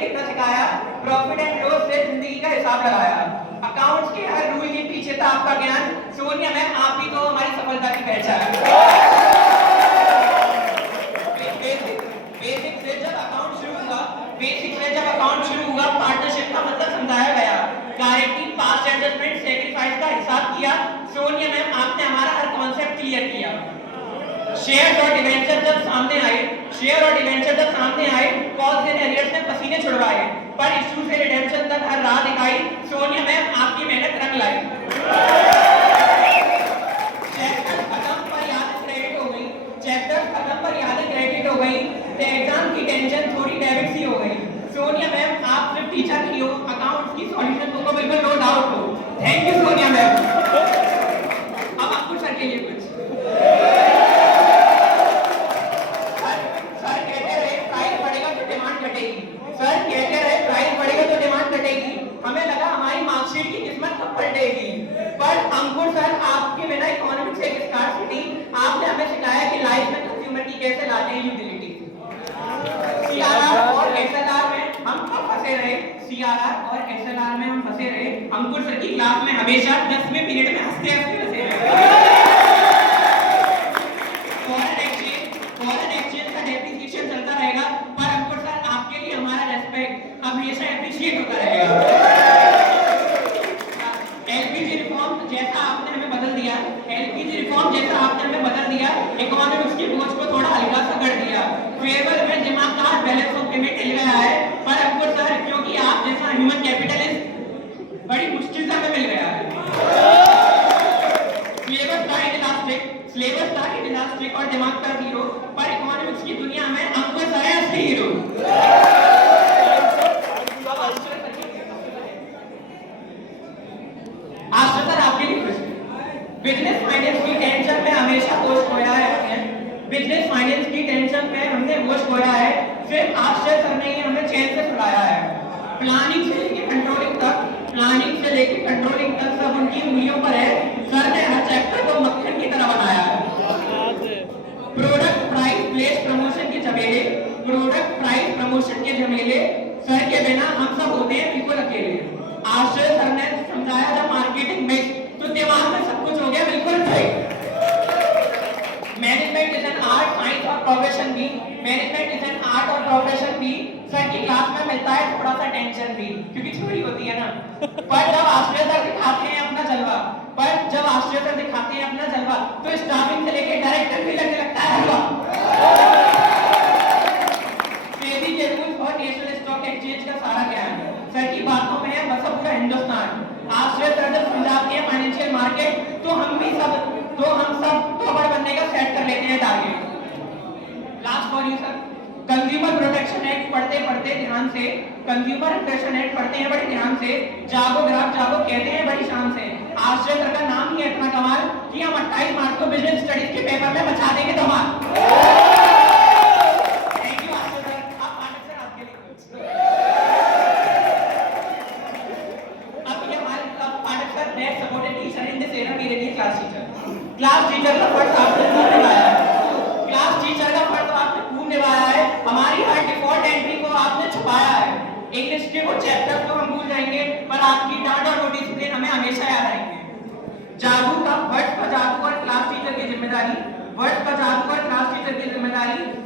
कितना सिखाया, profit and loss से जिंदगी का हिसाब लगाया, अकाउंट्स के हर रूल के पीछे था आपका ज्ञान। सोनिया मैम आप ही तो हमारी सफलता की पहचान। बेसिक से जब अकाउंट शुरू हुआ पार्टनरशिप का मतलब समझाया गया, गारंटी, पास्ट एडजस्टमेंट, सैक्रिफाइस का हिसाब किया। सोनिया मैम आपने हमारा हर कॉन्सेप्ट क्लियर किया। शेयर और डिवेंचर जब सामने आए, कॉल्स एंड एरियर्स ने पसीने छुड़वाए, पर इशू से रिडेम्पशन तक हर राह दिखाई। सोनिया मैम आपकी मेहनत रंग लाई। चैप्टर खत्म पर यादें क्रेडिट हो गई, एग्जाम की टेंशन थोड़ी डेबिट सी हो गई। सोनिया मैम आप सिर्फ टीचर नहीं हो, अकाउंट्स की सॉल्यूशन तुमको बिल्कुल नो डाउट हो। Thank you Sonia ma'am. अब आपको सर के लिए कुछ हमें लगा हमारी मार्कशीट की किस्मत कब पलटेगी, पर अंकुर सर आपके बिना इकोनॉमिक्स एक स्कार्सिटी, आपने हमें सिखाया कि लाइफ में कंज्यूमर की कैसे लाते हैं यूटिलिटी। सीआरआर और एसएलआर में हम फंसे रहे। अंकुर सर की क्लास में हमेशा 10वें पीरियड में हंसते फंसे रहे। फॉरेन एक्सचेंज का डेप्रिसिएशन चलता रहेगा, पर अंकुर सर आपके लिए हमारा रेस्पेक्ट हमेशा एप्रिशिएट होता रहेगा। एलपीजी रिफॉर्म जैसा आपने हमें बदल दिया, इकोनॉमिक्स के बोझ को थोड़ा हल्का सा कर दिया। फेयरवेल में दिमाग का बैलेंस ऑफ पेमेंट हिल गया है, पर अंकुर सर क्योंकि आप जैसा ह्यूमन कैपिटलिस्ट बड़ी मुश्किल से हमें मिल गया है। सिलेबस था इलास्टिक और दिमाग का जीरो, पर इकोनॉमिक्स की दुनिया में अंकुर सर है असली हीरो। बिजनेस फाइनेंस की टेंशन में हमेशा होश खोया है सिर्फ आश्चर्य सर ने ही हमें चैन से सुलाया है। प्लानिंग से लेके कंट्रोलिंग तक सब उनकी उंगलियों पर है। सर ने हर चैप्टर को मक्खन की तरह बनाया है। प्रोडक्ट प्राइस प्लेस प्रमोशन के झमेले, सर के बिना हम सब होते हैं बिल्कुल अकेले। आश्चर्य सर ने समझाया जब मार्केटिंग मिक्स, तो दिमाग में सब कुछ हो गया बिल्कुल ठीक। Management is an art, science और प्रोफेशन भी सर की क्लास में मिलता है थोड़ा सा टेंशन भी, क्योंकि थ्योरी होती है ना। पर जब आश्चर्य सर दिखाते हैं अपना जलवा, तो स्टाफिंग से लेके डायरेक्टर भी लगने लगता है हलवा। सेबी के रूल्स और नेशनल स्टॉक एक्सचेंज का सारा ज्ञान सर की बातों में है बस पूरा हिंदुस्तान। आश्चर्य सर जब समझाते हैं फाइनेंशियल मार्केट, तो हम सब खबर बनने का सेट कर लेते हैं target. Last for you sir, consumer protection act पढ़ते हैं बड़े ध्यान से, जागो ग्राहक जागो कहते हैं बड़ी शान से। आश्चर्य सर का नाम ही है इतना कमाल कि हम 28 मार्च को बिजनेस स्टडीज के पेपर में मचा देंगे धमाल। Thank you Ashcharya sir. आप पाठक सर आपके लिए कुछ। अब ये हमारे Pathak sir best supported teacher in this era मेरे लिए क्लास टीचर का फर्ज आपने पूर्ण निभाया है। हमारी हर डिफॉल्ट एंट्री को आपने छुपाया है। इंग्लिश के वो चैप्टर तो हम भूल जाएंगे, पर आपकी डांट और डिसिप्लिन हमें हमेशा याद आएंगे। वर्ड्स का जादू और क्लास टीचर की जिम्मेदारी,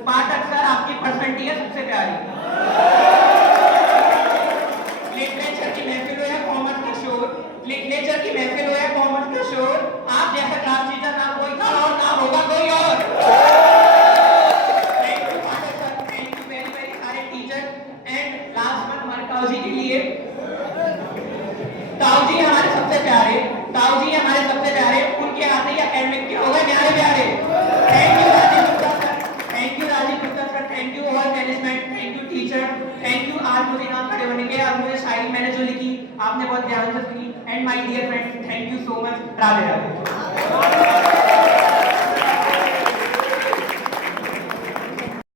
पाठक सर आपकी पर्सनैलिटी है सबसे प्यारी। लिटरेचर की महफिल हो या कॉमर्स का शोर, आप जैसा क्लास टीचर ना कोई था और ना होगा कोई और। ताऊजी के लिए, ताऊजी हमारे सबसे प्यारे, उनके आते ही एकेडमिक के हो गए न्यारे प्यारे। Thank you Rajiv Gupta sir, thank you all management, thank you teacher, thank you. आज मुझे यहाँ खड़े होने के, आज मुझे शायरी मैंने जो लिखी आपने बहुत ध्यान से सुनी। And my dear friends, thank you so much. Radhe Radhe.